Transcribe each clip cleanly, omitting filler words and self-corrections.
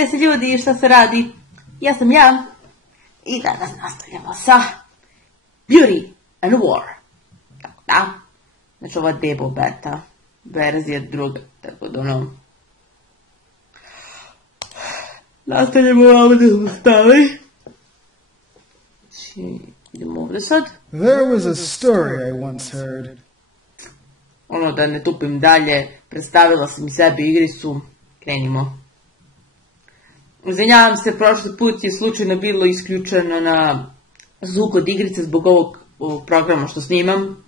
Gdje se ljudi i šta se radi? Ja sam ja. I danas nastavljamo sa Beauty and War. Tako da. Znači ova demo beta verzija druga. Tako da ono. Nastavljamo ovdje smo stali. Znači idemo ovdje sad. There was a story I once heard. Ono da ne tupim dalje. Predstavila sam i sebi igricu. Krenimo. Izvinjavam se, prošli put je slučajno bilo isključeno na zvuk od igrice zbog ovog programa što snimam.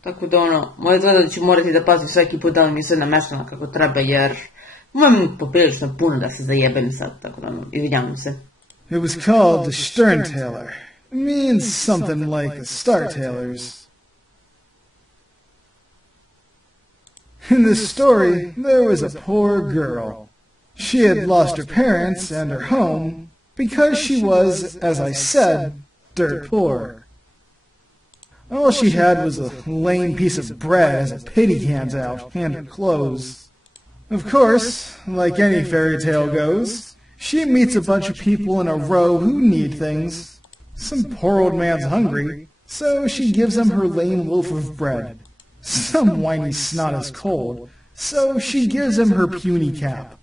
Tako da ono, moje izgleda da ću morati da pazim svaki put da li mi je sve namešano kako treba jer imam poprilično puno da se zajebem sad, tako da ono, izvinjavam se. It was called the Sterntaler. It means something like the Startailers. In this story, there was a poor girl. She had lost her parents and her home because she was, as I said, dirt poor. All she had was a lame piece of bread as a pity handout and her clothes. Of course, like any fairy tale goes, she meets a bunch of people in a row who need things. Some poor old man's hungry, so she gives him her lame loaf of bread. Some whiny snot is cold, so she gives him her puny cap.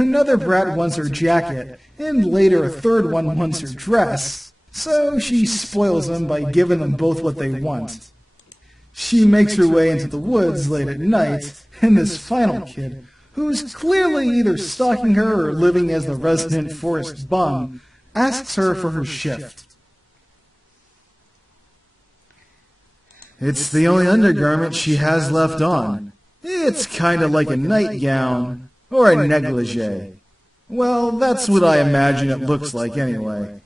Another brat wants her jacket, and later a third one wants her dress, so she spoils them by giving them both what they want. She makes her way into the woods late at night, and this final kid, who's clearly either stalking her or living as the resident forest bum, asks her for her shift. It's the only undergarment she has left on. It's kind of like a nightgown. Or a negligee. Well, that's what I imagine it looks like anyway.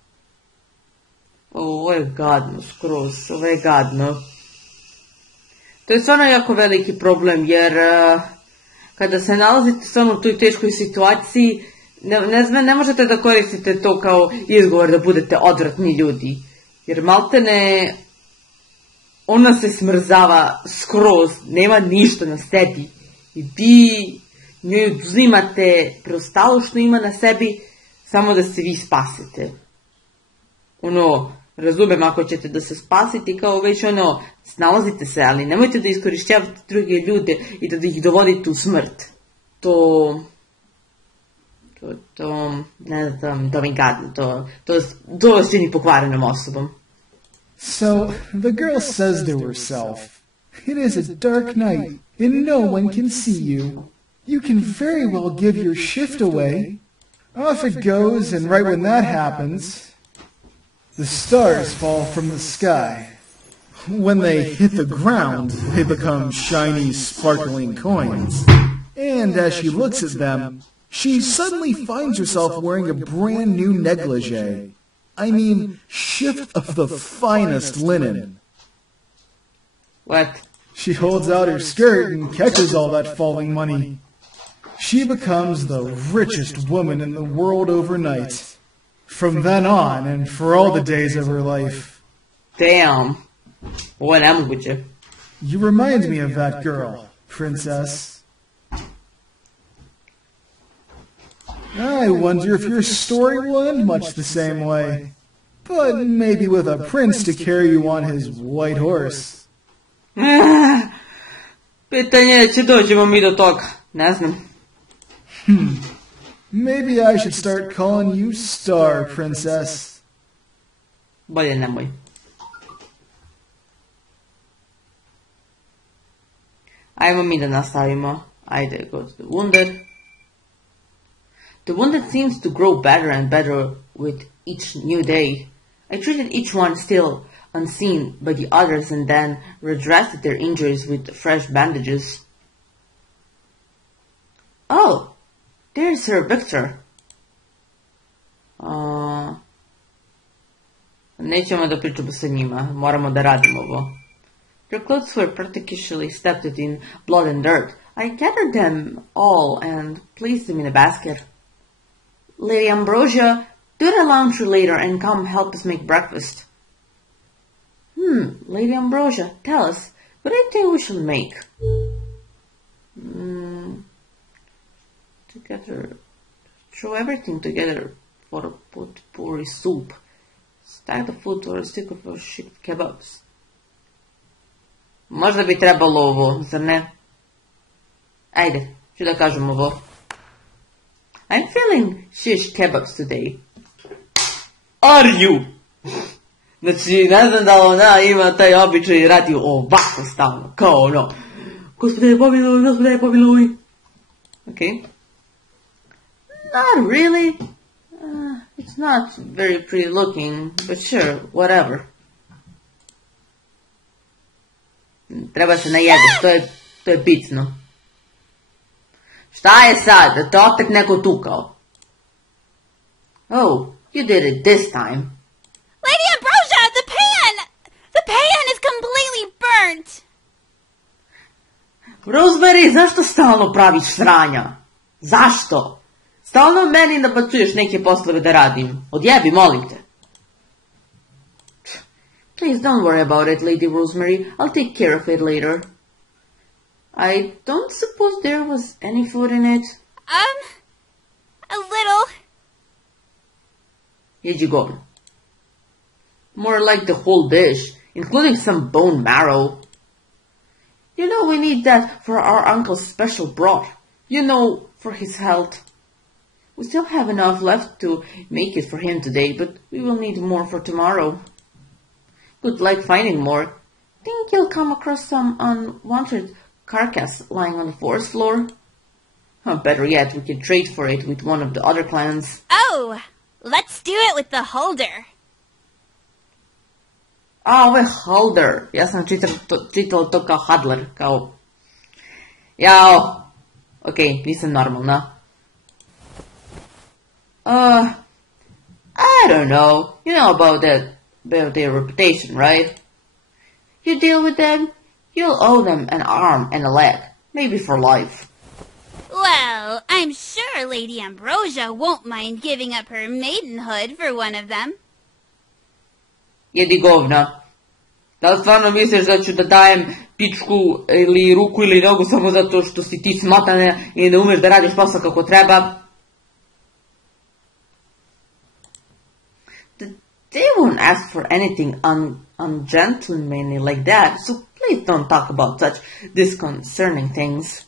Ovo je gadno, skroz, ovo je gadno. To je stvarno jako veliki problem, jer kada se nalazite samo u toj teškoj situaciji, ne možete da koristite to kao izgovor da budete odvratni ljudi. Jer maltene, ona se smrzava skroz, nema ništa na sebi. I vi njoj uzimate preostalo što ima na sebi, samo da se vi spasite. Ono, razumem ako ćete da se spasite, kao već ono, snalazite se, ali nemojte da iskorišćavate druge ljude i da ih dovodite u smrt. Ne znam, to mi gadno, to vas čini pokvarenom osobom. So, the girl says to herself, "It is a dark night, and no one can see you. You can very well give your shift away." Off it goes, and right when that happens, the stars fall from the sky. When they hit the ground, they become shiny, sparkling coins. And as she looks at them, she suddenly finds herself wearing a brand new negligee. I mean, shift of the finest linen. What? She holds out her skirt and catches all that falling money. She becomes the richest woman in the world overnight. From then on, and for all the days of her life. Damn. What am with you? You remind me of that girl, princess. I wonder if your story will end much the same way. But maybe with a prince to carry you on his white horse. Pitanje je će dođemo mi do toga. Ne znam. Maybe I should start calling you Star, Princess. Bolje nemoj. Ajmo mi da nastavimo. Ajde, go to the wounded. The wounded seems to grow better and better with each new day. I treated each one still unseen by the others and then redressed their injuries with fresh bandages. Oh! There's Sir Victor. Nećemo da pričamo sa njima. Moramo da radimo ovo. Their clothes were particularly stepped in blood and dirt. I gathered them all and placed them in a basket. Lady Ambrosia, do the laundry later and come help us make breakfast. Lady Ambrosia, tell us, what do you think we should make? Together, Throw everything together for a potpourri soup. Stack the food or a stick of shit kebabs. Možda bi trebalo ovo, zar ne? Ajde, ću da kažem ovo. I'm feeling shish kebabs today. Are you? Znači, ne znam da ona ima taj običaj i radi ovako stalno, kao ono. Gospode, pomiluj. Okay. Not really. It's not very pretty looking, but sure, whatever. Treba se najedeš, to je bitno. Šta je sad? Da te opet neko tukao? Oh, you did it this time. Lady Ambrosia, the pan! The pan is completely burnt! Rosemary, zašto stalno praviš sranja? Zašto? Stalno meni nabacuješ neke poslove da radim. Odjebi, molim te. Please don't worry about it, Lady Rosemary. I'll take care of it later. I don't suppose there was any food in it? A little. Jedži govno. More like the whole dish, including some bone marrow. You know we need that for our uncle's special broth. You know, for his health. We still have enough left to make it for him today, but we will need more for tomorrow. Good luck finding more. Think you'll come across some unwanted carcass lying on the forest floor? Better yet, we can trade for it with one of the other clans. Oh, let's do it with the holder. Ovo je holder. Ja sam čitala to kao huddler, kao... Jao. Okay, nisam normalna. I don't know. You know about their reputation, right? You deal with them, you'll owe them an arm and a leg, maybe for life. Well, I'm sure Lady Ambrosia won't mind giving up her maidenhood for one of them. Jedi govna. Da li stvarno misliš da ću da dajem pičku ili ruku ili nogu samo zato što si ti smotana i ne umeš da radiš posao kako treba? They won't ask for anything ungentlemanly like that, so please don't talk about such disconcerting things.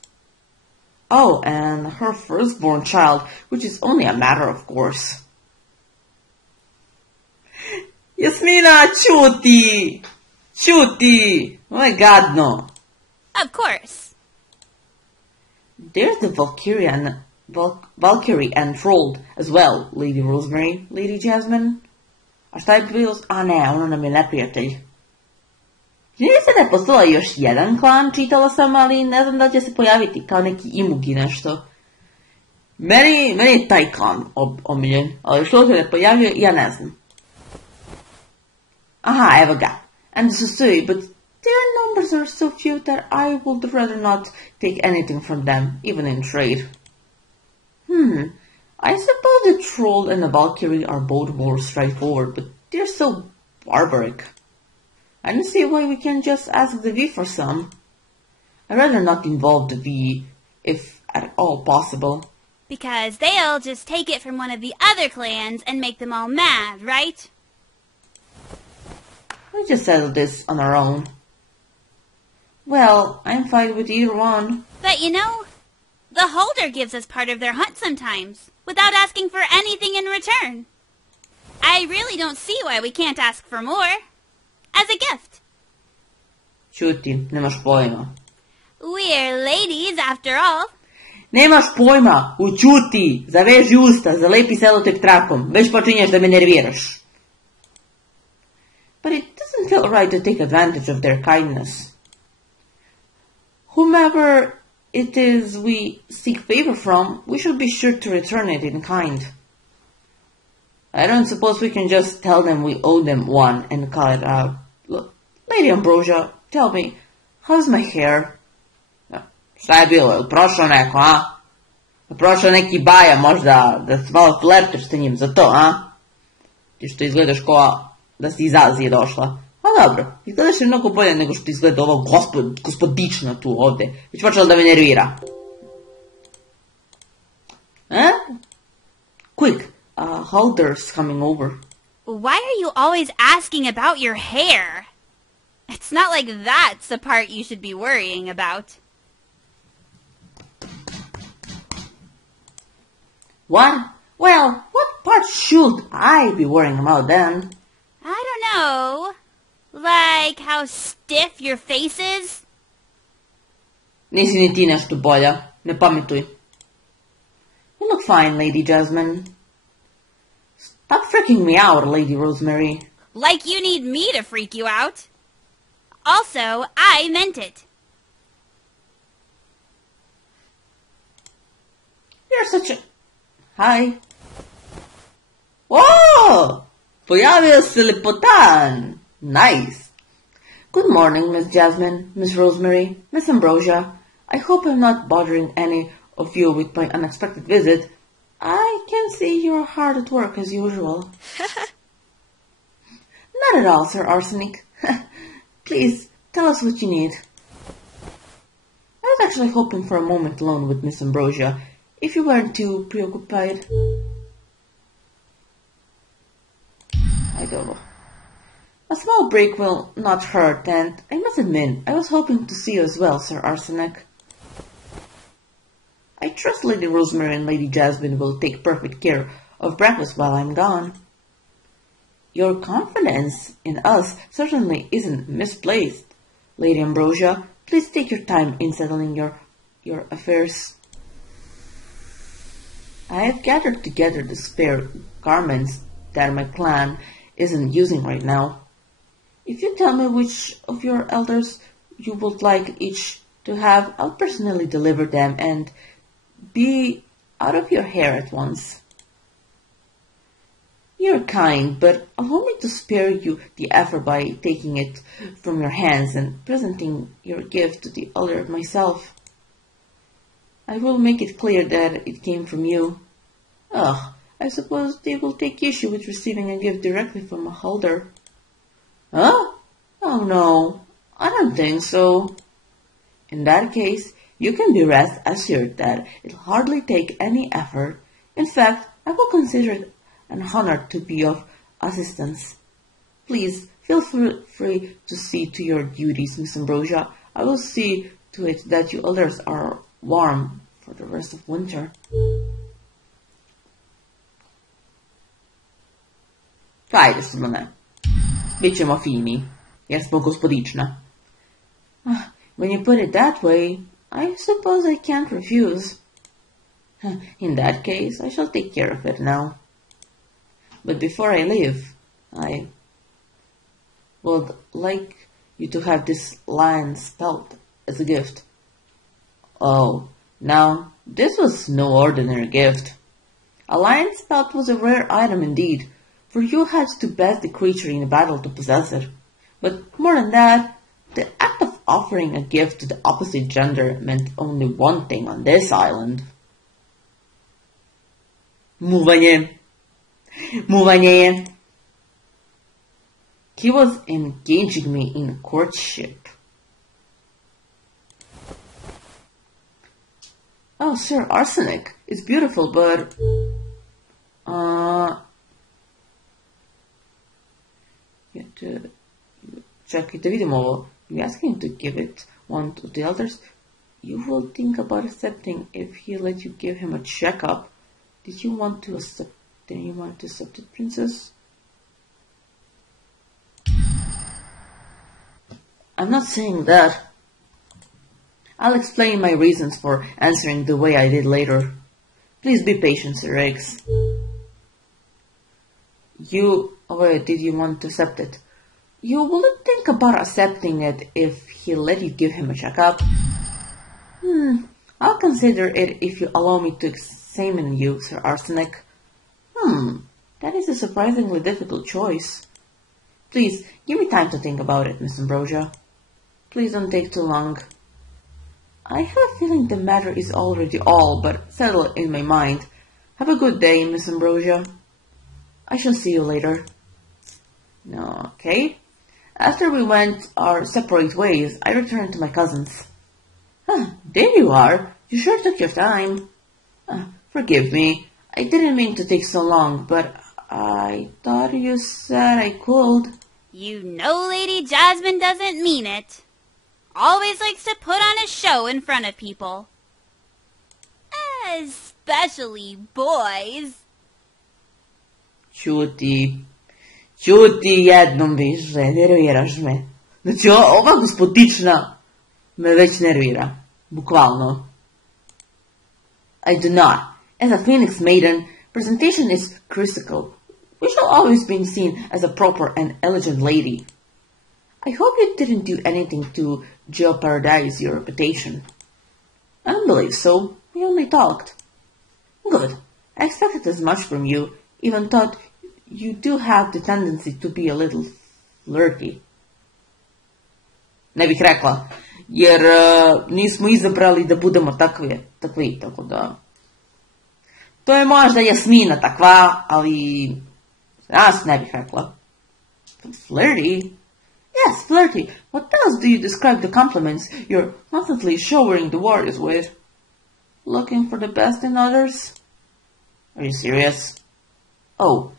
Oh, and her firstborn child, which is only a matter of course. Jasmina, čuti! Čuti! Oh my god, no. Of course. There's the Valkyrie enthralled as well, Lady Rosemary, Lady Jasmine. A šta je bilo? A ne, ono nam je neprijatelj. Čini se da je postala još jedan klan, čitala sam, ali ne znam da će se pojaviti, kao neki imugi nešto. Meni je taj klan omiljen, ali što se ne pojavio, ja ne znam. Aha, evo ga. And Susui, but their numbers are so few that I would rather not take anything from them, even in trade. I suppose the troll and the Valkyrie are both more straightforward, but they're so barbaric. I don't see why we can't just ask the V for some. I'd rather not involve the V, if at all possible. Because they'll just take it from one of the other clans and make them all mad, right? We just settled this on our own. Well, I'm fine with either one. But you know, the holder gives us part of their hunt sometimes, without asking for anything in return. I really don't see why we can't ask for more. As a gift. Čuti, nemaš pojma. We're ladies, after all. Nemaš pojma, učuti, zaveži usta, zalepi selotep trakom, već počinješ da me nerviraš. But it doesn't feel right to take advantage of their kindness. Whomever it is we seek favor from, we should be sure to return it in kind. I don't suppose we can just tell them we owe them one and call it out. Look, Lady Ambrosia, tell me, how's my hair? Šta je bilo, je li prošao neko, a? Prošao neki baja možda da se malo flerteš sa njim za to, a? Ti što izgledaš ko da si iz Azije došla. A dobro, izgledaš je mnogo bolje nego što izgleda ovo gospodična tu ovde. Već počela da me nervira. Quick, Halder's coming over. Why are you always asking about your hair? It's not like that's the part you should be worrying about. What? Well, what part should I be worrying about then? I don't know. Like how stiff your face is? Nisi ni ti nešto bolja. Ne pametuj. You look fine, Lady Jasmine. Stop freaking me out, Lady Rosemary. Like you need me to freak you out. Also, I meant it. You're such a... Hi. Whoa! Pojavio se lepotan. Nice. Good morning, Miss Jasmine, Miss Rosemary, Miss Ambrosia. I hope I'm not bothering any of you with my unexpected visit. I can see you're hard at work as usual. Not at all, Sir Arsenic. Please, tell us what you need. I was actually hoping for a moment alone with Miss Ambrosia, if you weren't too preoccupied. I don't know. A small break will not hurt, and I must admit, I was hoping to see you as well, Sir Arsenic. I trust Lady Rosemary and Lady Jasmine will take perfect care of breakfast while I'm gone. Your confidence in us certainly isn't misplaced. Lady Ambrosia, please take your time in settling your affairs. I have gathered together the spare garments that my clan isn't using right now. If you tell me which of your elders you would like each to have, I'll personally deliver them and be out of your hair at once. You're kind, but allow me to spare you the effort by taking it from your hands and presenting your gift to the elder myself. I will make it clear that it came from you. Ugh, I suppose they will take issue with receiving a gift directly from a holder. Huh? Oh no, I don't think so. In that case, you can be rest assured that it'll hardly take any effort. In fact, I will consider it an honor to be of assistance. Please, feel free to see to your duties, Miss Ambrosia. I will see to it that you elders are warm for the rest of winter. Fajde su do ne. Bićemo fini, jer smo gospodična. When you put it that way, I suppose I can't refuse. In that case, I shall take care of it now. But before I leave, I would like you to have this lion spelt as a gift. Oh, now, this was no ordinary gift. A lion's pelt was a rare item indeed, for you had to bet the creature in a battle to possess it. But more than that, the act of offering a gift to the opposite gender meant only one thing on this island. Muvanje. He was engaging me in courtship. Oh, Sir Arsenic, it's beautiful, but... Čekajte, vidimo ovo. You ask him to give it one to the elders. You will think about accepting if he let you give him a checkup. Did you want to accept it, Princess? I'm not saying that. I'll explain my reasons for answering the way I did later. Please be patient, Sir Eggs. Did you want to accept it? You wouldn't think about accepting it if he let you give him a checkup. I'll consider it if you allow me to examine you, Sir Arsenic. That is a surprisingly difficult choice. Please, give me time to think about it, Miss Ambrosia. Please don't take too long. I have a feeling the matter is already all but settled in my mind. Have a good day, Miss Ambrosia. I shall see you later. Okay. After we went our separate ways, I returned to my cousins. There you are. You sure took your time. Forgive me. I didn't mean to take so long, but I thought you said I could. You know Lady Jasmine doesn't mean it. Always likes to put on a show in front of people. Especially boys. Ćuti jednom više, nerviraš me. Znači, ova gospodična me već nervira. Bukvalno. I do not. As a Phoenix maiden, presentation is critical. We shall always be seen as a proper and elegant lady. I hope you didn't do anything to jeopardize your reputation. I don't believe so. We only talked. Good. I expected as much from you, even thought you do have the tendency to be a little flirty. Ne bih rekla, jer nismo izabrali da budemo takvi, tako da... To je možda Jasmina takva, ali nas ne bih rekla. Flirty? Yes, flirty. What else do you describe the compliments you're constantly showering the warriors with? Looking for the best in others? Are you serious? Oh,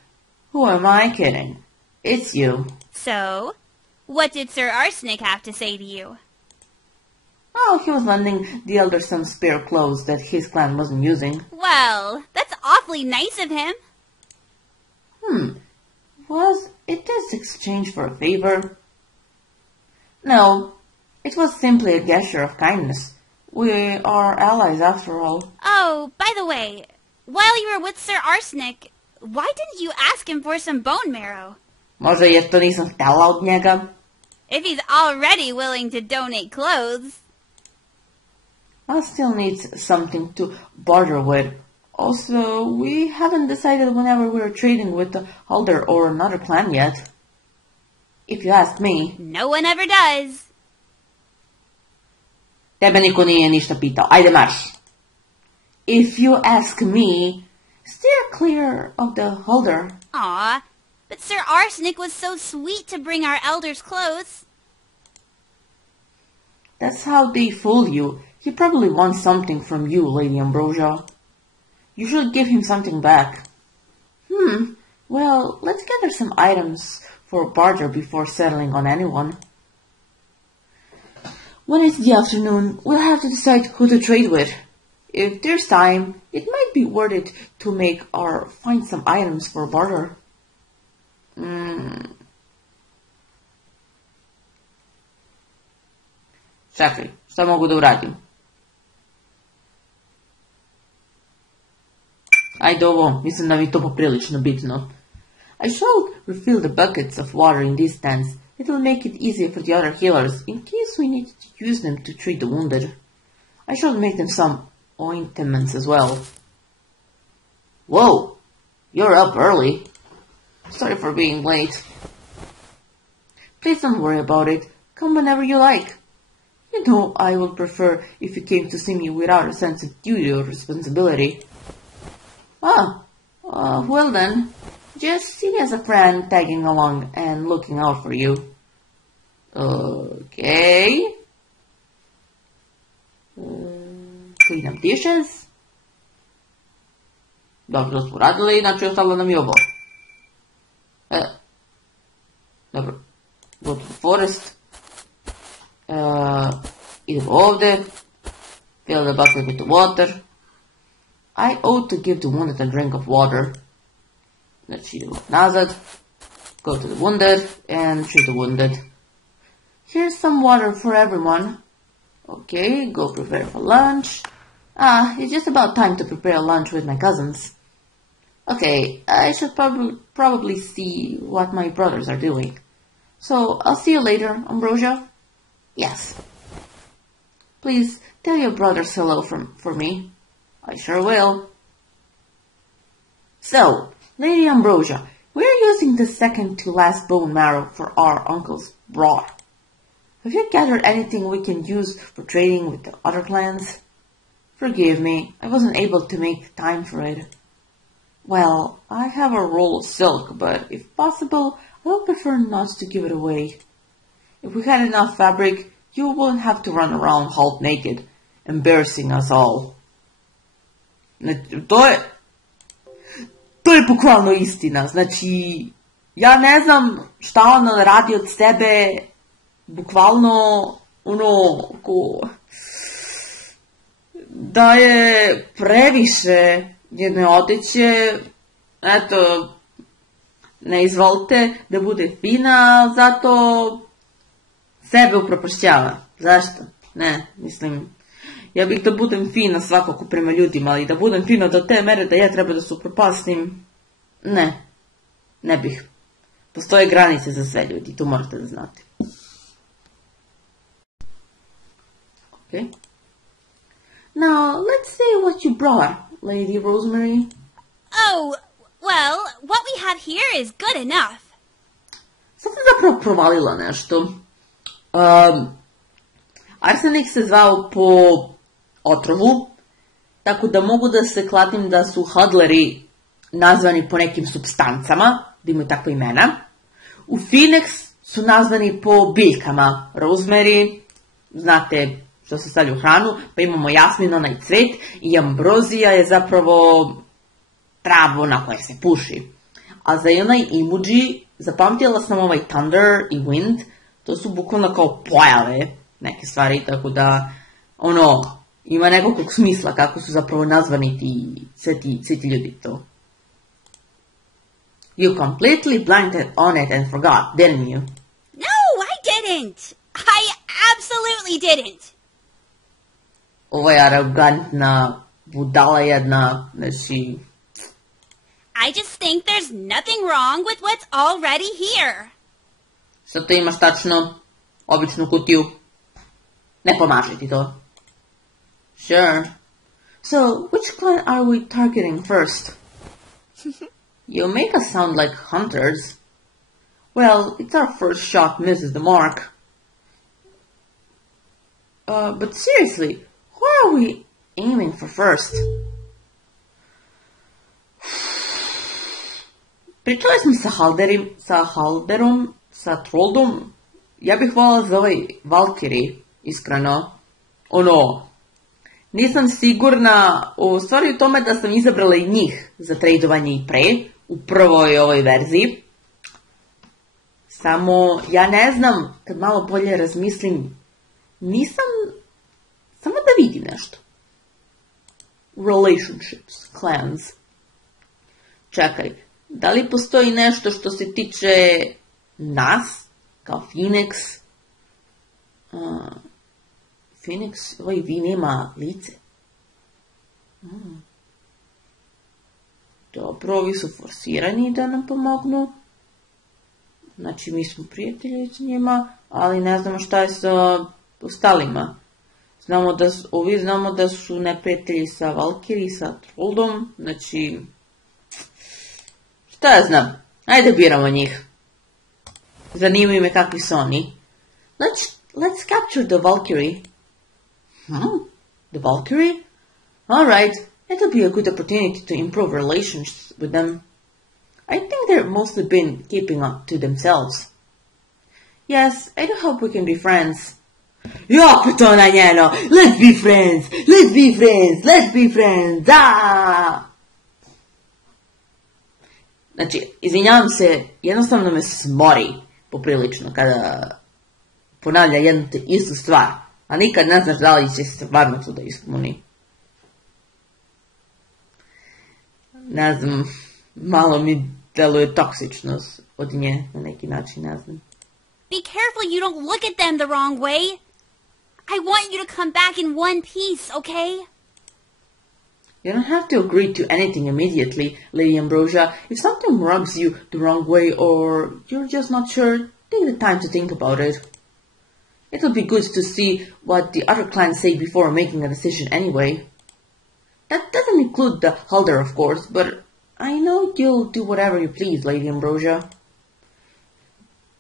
who am I kidding? It's you. So, what did Sir Arsenic have to say to you? Oh, he was lending the elder some spare clothes that his clan wasn't using. Well, that's awfully nice of him. Was it this exchange for a favor? No, it was simply a gesture of kindness. We are allies after all. Oh, by the way, while you were with Sir Arsenic, why didn't you ask him for some bone marrow? Možda jer to nisam htjela od njega. If he's already willing to donate clothes. I still need something to barter with. Also, we haven't decided whenever we're trading with the Halder or another clan yet. If you ask me. No one ever does. Tebe niko nije ništa pitao. Ajde marš. If you ask me, steer clear of the Halder. Aw, but Sir Arsenic was so sweet to bring our elders clothes. That's how they fool you. He probably wants something from you, Lady Ambrosia. You should give him something back. Well, let's gather some items for barter before settling on anyone. When it's the afternoon, we'll have to decide who to trade with. If there's time, it might be worth it to make or find some items for barter. Čekaj, šta mogu da uradim? Ajde ovo, mislim da mi je to poprilično bitno. I shall refill the buckets of water in these stands. It will make it easier for the other healers in case we need to use them to treat the wounded. I shall make them some ointments as well. Whoa, you're up early. Sorry for being late. Please don't worry about it. Come whenever you like. You know I would prefer if you came to see me without a sense of duty or responsibility. Well then, just see me as a friend tagging along and looking out for you. Okay. Clean up dishes. Dobro, to smo radili, znači ostalo nam je ovo. Dobro. Go to the forest. Idemo ovdje. Fill the bucket with the water. I ought to give the wounded a drink of water. Znači idemo nazad. Go to the wounded and treat the wounded. Here's some water for everyone. Okay, go prepare for lunch. It's just about time to prepare lunch with my cousins. Okay, I should probably see what my brothers are doing. So, I'll see you later, Ambrosia. Yes. Please, tell your brothers hello for me. I sure will. So, Lady Ambrosia, we're using the second to last bone marrow for our uncle's broth. Have you gathered anything we can use for trading with the other clans? Forgive me, I wasn't able to make time for it. Well, I have a roll of silk, but if possible, I would prefer not to give it away. If we had enough fabric, you wouldn't have to run around half naked, embarrassing us all. To je... To je bukvalno istina. Znači, ja ne znam šta ona radi od sebe, bukvalno, da je previše jedne odeće, eto, ne izvolite da bude fina, zato sebe upropašćava. Zašto? Ne, mislim, ja bih da budem fina svakako prema ljudima, ali da budem fina do te mere da ja treba da se upropastim, ne bih. Postoje granice za sve ljudi, to morate da znate. Okay. Now, let's see what you brought, Lady Rosemary. Oh, well, what we have here is good enough. Sad sam zapravo provalila nešto. Arsenik se zvao po otrovu, tako da mogu da se kladim da su hodleri nazvani po nekim supstancama, da imaju takva imena. U Phoenix su nazvani po biljkama. Rosemary, znate što se stavlja u hranu, pa imamo jasmin, onaj cvet, i ambrozija je zapravo travo na koje se puši. A za onaj emoji, zapamtila sam ovaj thunder i wind, to su bukvalno kao pojave neke stvari, tako da, ima nekog smisla kako su zapravo nazvani svi ti ljudi to. You completely blanked on it and forgot, didn't you? No, I didn't. I absolutely didn't. Ovo je arogantna budala jedna, znači... I just think there's nothing wrong with what's already here. Sad to imaš tačno običnu kutiju. Ne pomaže ti to. Sure. So, which clan are we targeting first? You make us sound like hunters. Well, it's our first shot misses the mark. But seriously, who are we aiming for first? Pričali smo sa Halderom, sa Troldom. Ja bih volila za ovaj Valkyrie, iskreno. Nisam sigurna, u stvari u tome da sam izabrala i njih za tradovanje i pre, u prvoj ovoj verziji. Samo, ja ne znam, kad malo bolje razmislim, samo da vidim nešto. Relationships, clans. Čekaj, da li postoji nešto što se tiče nas, kao Phoenix? Phoenix, ovaj vi nema lice. Dobro, ovi su forsirani da nam pomognu. Znači, mi smo prijatelji s njima, ali ne znamo šta je sa ostalima. Znamo da su neprijatelji sa Valkyrie, sa Troldom, znači... Šta ja znam? Ajde biramo njih. Zanimaju me kakvi su oni. Let's capture the Valkyrie. The Valkyrie? Alright, it'll be a good opportunity to improve relations with them. I think they've mostly been keeping up to themselves. Yes, I do hope we can be friends. Opet ona njeno! Let's be friends! Let's be friends! Let's be friends! Znači, izvinjavam se, jednostavno me smori poprilično kada ponavlja jednu te istu stvar, a nikad ne znaš da li će se stvarno to da ispuni. Ne znam, malo mi deluje toksičnost od nje na neki način, ne znam. Be careful you don't look at them the wrong way. I want you to come back in one piece, okay? You don't have to agree to anything immediately, Lady Ambrosia. If something rubs you the wrong way or you're just not sure, take the time to think about it. It'll be good to see what the other clans say before making a decision anyway. That doesn't include the Halder, of course, but I know you'll do whatever you please, Lady Ambrosia.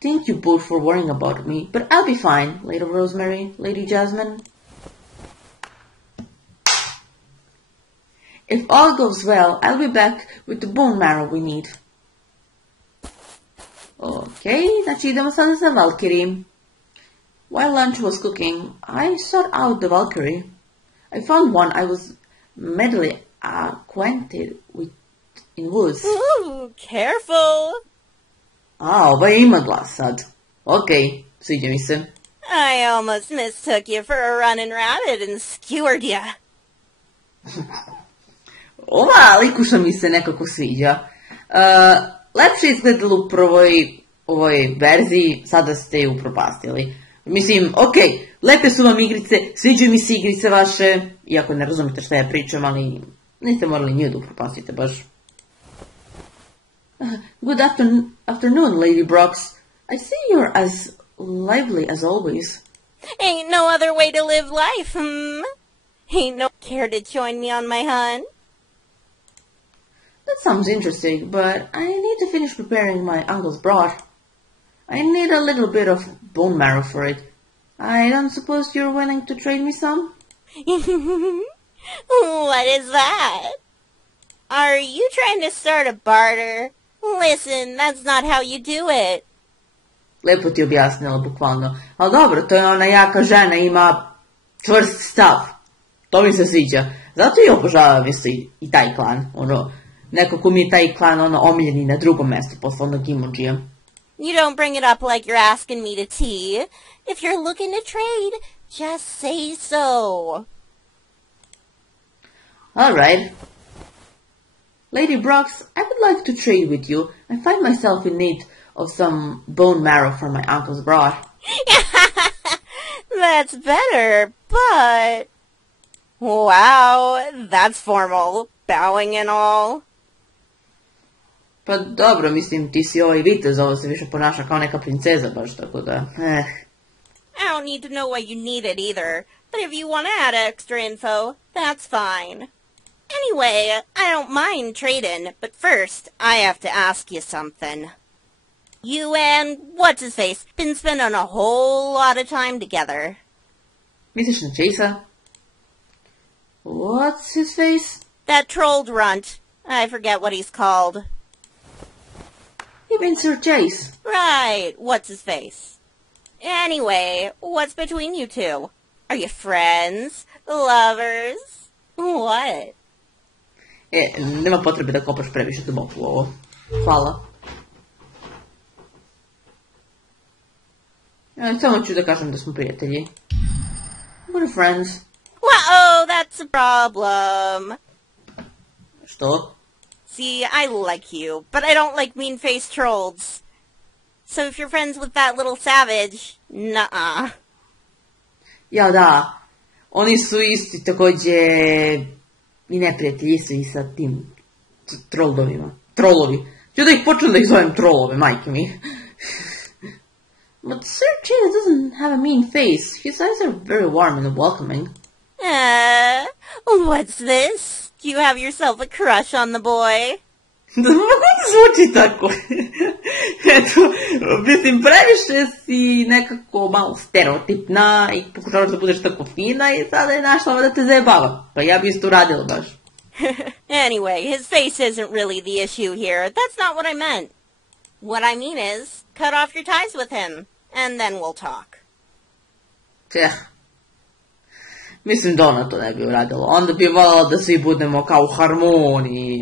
Thank you both for worrying about me, but I'll be fine, Lady Rosemary, Lady Jasmine. If all goes well, I'll be back with the bone marrow we need. Okay, znači idemo sada za Valkyrie. While lunch was cooking, I sought out the Valkyrie. I found one I was medley acquainted with in woods. Ooh, careful. Ovo ima glas sad. Okej, sviđa mi se. I almost mistook you for a running rabbit and skewered you. Ova likuša mi se nekako sviđa. Lepše izgledalo u ovoj verziji, sada ste ju upropastili. Mislim, okej, lepe su vam igrice, sviđaju mi se igrice vaše, iako ne razumite šta ja pričam, ali niste morali nju da upropastite baš. Good afternoon, Lady Brox. I see you're as lively as always. Ain't no other way to live life, Ain't no care to join me on my hunt? That sounds interesting, but I need to finish preparing my uncle's broth. I need a little bit of bone marrow for it. I don't suppose you're willing to trade me some? What is that? Are you trying to start a barter? Listen, that's not how you do it. Lepo ti objasnila, bukvalno. Ali dobro, to je ona jaka žena, ima čvrst stav. To mi se sviđa. Zato i obožavam isto i taj klan. Nekako mi je taj klan omiljeni na drugom mjestu posle onog emođija. You don't bring it up like you're asking me to tea. If you're looking to trade, just say so. Alright. Lady Brox, I would like to trade with you. I find myself in need of some bone marrow for my uncle's broth. That's better, but... Wow, that's formal. Bowing and all. Pa dobro, mislim, ti si ovaj vitez, ovo se više ponaša kao neka princeza baš, tako da, I don't need to know why you need it either, but if you want to add extra info, that's fine. Anyway, I don't mind trading, but first, I have to ask you something. You and what's-his-face been spending a whole lot of time together. Misliš na Chase'a? What's his face? That trolled runt. I forget what he's called. You mean Sir Chase? Right, what's-his-face. Anyway, what's between you two? Are you friends? Lovers? What? Nema potrebe da kopaš previše duboko u ovo. Hvala. Samo ću da kažem da smo prijatelji. We're friends. Whoa, that's a problem. Što? See, I like you, but I don't like mean-faced trolls. So if you're friends with that little savage, nuh-uh. Ja, da. Oni su isti takođe i neprijatelji su i sa tim troldovima. Trolovi. Ću da ih počnem da ih zovem trolove, majke mi. But Sir Chase doesn't have a mean face. His eyes are very warm and welcoming. What's this? Do you have yourself a crush on the boy? Kako zvuči tako? Eto, mislim, previše si nekako malo stereotipna i pokušavaš da budeš tako fina i sada je našla da te zajebava. Pa ja bi isto uradila baš. Anyway, his face isn't really the issue here. That's not what I meant. What I mean is, cut off your ties with him, and then we'll talk. Mislim da ona to ne bi uradila. Onda bi voljela da svi budemo kao u harmoniji.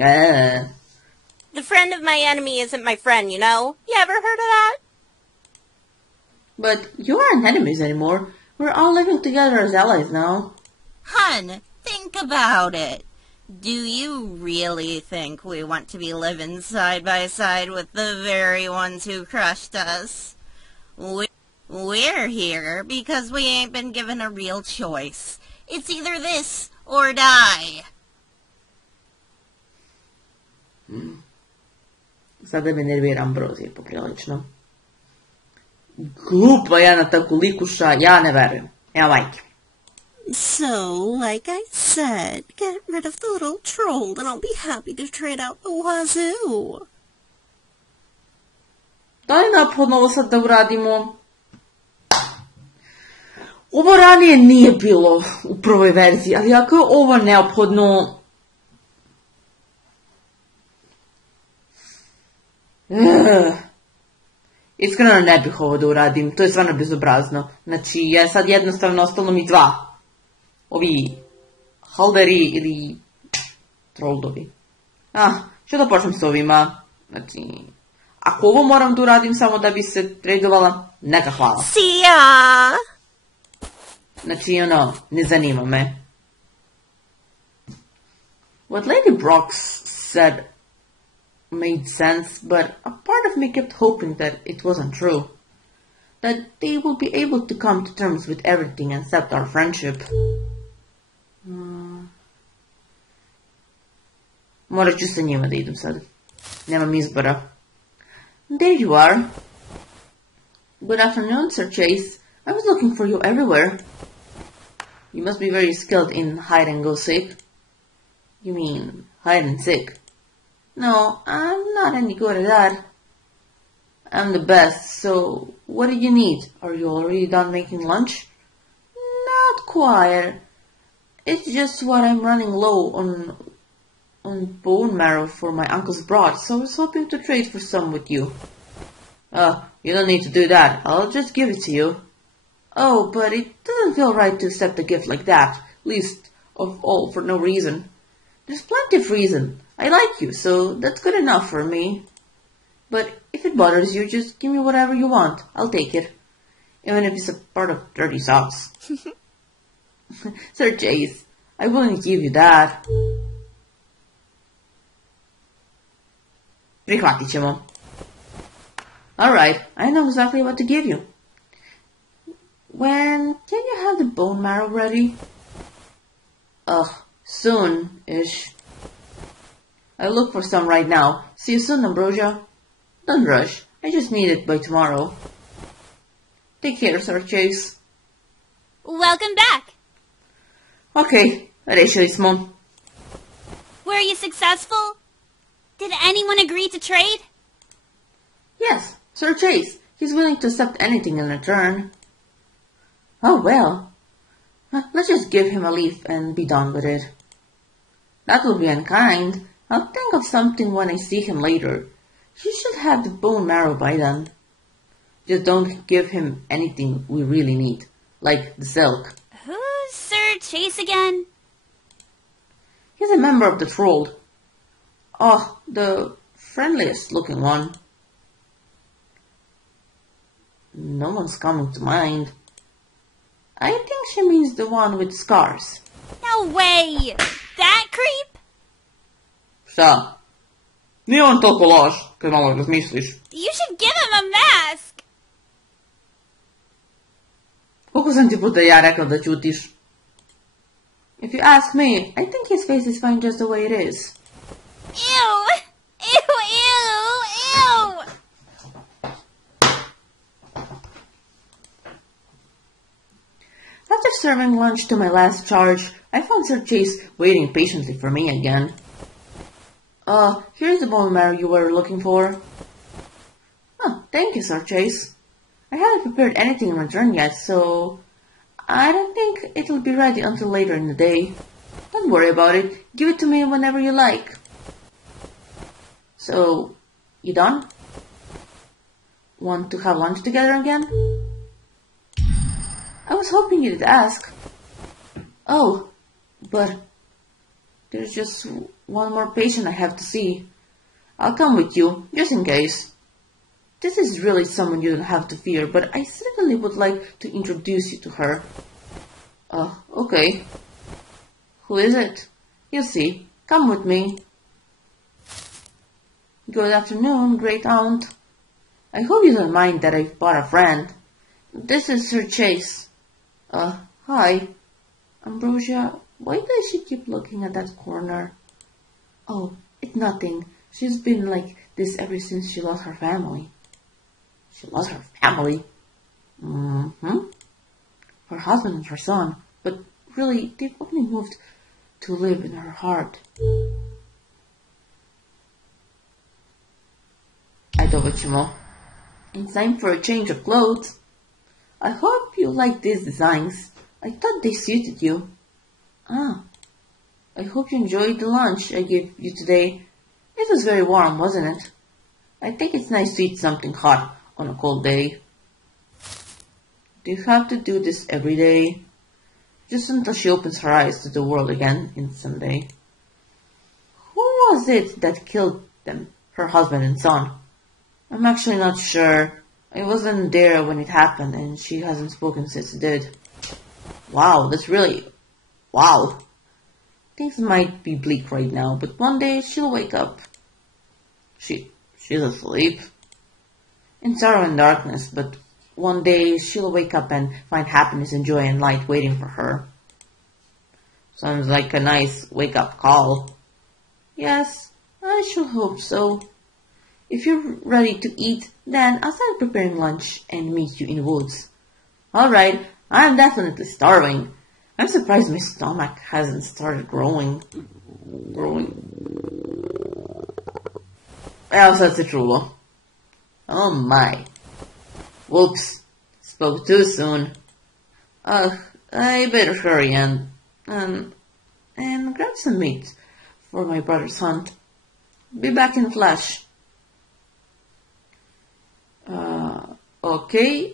The friend of my enemy isn't my friend, you know? You ever heard of that? But you aren't enemies anymore. We're all living together as allies now. Hun, think about it. Do you really think we want to be living side by side with the very ones who crushed us? We're here because we ain't been given a real choice. It's either this or die. Sada me nervira Ambrozije poprilično. Glupa jedna tako likuša, ja ne verujem. Evo majke. So, like I said, get rid of the little troll and I'll be happy to trade out the wazoo. Da li neophodno ovo sad da uradimo? Ovo ranije nije bilo u prvoj verziji, ali ako je ovo neophodno... Iskreno ne bih ovo da uradim, to je stvarno bezobrazno. Znači, ja sad jednostavno ostalo mi dva. Ovi halderi ili troldovi. Što da počnem s ovima? Znači, ako ovo moram da uradim samo da bi se tradovala, neka hvala. See ya! Znači, ne zanima me. What Lady Brox said made sense, but a part of me kept hoping that it wasn't true. That they will be able to come to terms with everything except our friendship. Morat ću sa njima da idem sad. Nemam izbora. There you are. Good afternoon, Sir Chase. I was looking for you everywhere. You must be very skilled in hide and go seek. You mean hide and seek? No, I'm not any good at that. I'm the best, so what do you need? Are you already done making lunch? Not quite. It's just what I'm running low on bone marrow for my uncle's broth, so I was hoping to trade for some with you. You don't need to do that. I'll just give it to you. Oh, but it doesn't feel right to accept a gift like that, least of all for no reason. There's plenty of reason. I like you, so that's good enough for me. But if it bothers you, just give me whatever you want. I'll take it. Even if it's a part of dirty socks. Sir Chase, I wouldn't give you that. Prihvatit ćemo. Alright, I know exactly what to give you. When can you have the bone marrow ready? Soon-ish. I'll look for some right now. See you soon, Ambrosia. Don't rush. I just need it by tomorrow. Take care, Sir Chase. Welcome back. Okay, rešili smo. Were you successful? Did anyone agree to trade? Yes, Sir Chase. He's willing to accept anything in return. Oh, well. Let's just give him a leaf and be done with it. That will be unkind. I'll think of something when I see him later. He should have the bone marrow by then. Just don't give him anything we really need, like the silk. Who's Sir Chase again? He's a member of the Troll. Oh, the friendliest looking one. No one's coming to mind. I think she means the one with scars. No way! That creep? Šta? Nije on toliko loš, kad malo razmisliš. You should give him a mask! Koliko sam ti puta ja rekla da ćutiš? If you ask me, I think his face is fine just the way it is. Ew! Ew, ew, ew! After serving lunch to my last charge, I found Sir Chase waiting patiently for me again. Here's the bone marrow you were looking for. Oh, thank you, Sir Chase. I haven't prepared anything in return yet, so I don't think it'll be ready until later in the day. Don't worry about it. Give it to me whenever you like. So, you done? Want to have lunch together again? I was hoping you'd ask. Oh, but there's just one more patient I have to see. I'll come with you, just in case. This is really someone you don't have to fear, but I certainly would like to introduce you to her. Okay. Who is it? You'll see. Come with me. Good afternoon, great aunt. I hope you don't mind that I've brought a friend. This is Sir Chase. Hi. Ambrosia, why does she keep looking at that corner? Oh, it's nothing. She's been like this ever since she lost her family. She lost her family? Her husband and her son. But really, they've only moved to live in her heart. It's time for a change of clothes. I hope you like these designs. I thought they suited you. I hope you enjoyed the lunch I gave you today. It was very warm, wasn't it? I think it's nice to eat something hot on a cold day. Do you have to do this every day? Just until she opens her eyes to the world again in Sunday. Who was was it that killed them, her husband and son? I'm actually not sure. I wasn't there when it happened, and she hasn't spoken since it did. Wow, that's really... Wow. Things might be bleak right now, but one day she'll wake up. She's asleep. In sorrow and darkness, but one day she'll wake up and find happiness and joy and light waiting for her. Sounds like a nice wake-up call. Yes, I should hope so. If you're ready to eat, then I'll start preparing lunch and meet you in the woods. Alright, I'm definitely starving. I'm surprised my stomach hasn't started growing. Ja, sad se čulo. Oh my. Whoops. Spoke too soon. I better hurry and grab some meat for my brother's hunt. Be back in flash. Okay.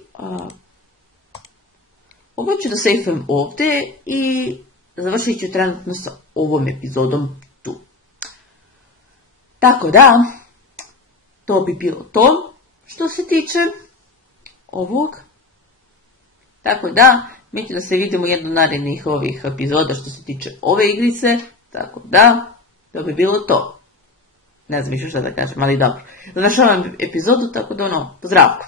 Ovo ću da sejfam ovdje i završit ću trenutno sa ovom epizodom tu. Tako da, to bi bilo to što se tiče ovog. Tako da, mi ćemo da se vidimo jedno narednih ovih epizoda što se tiče ove igrice. Tako da, to bi bilo to. Ne znam više šta da kažem, ali dobro. Završavam epizodu, tako da zdravko.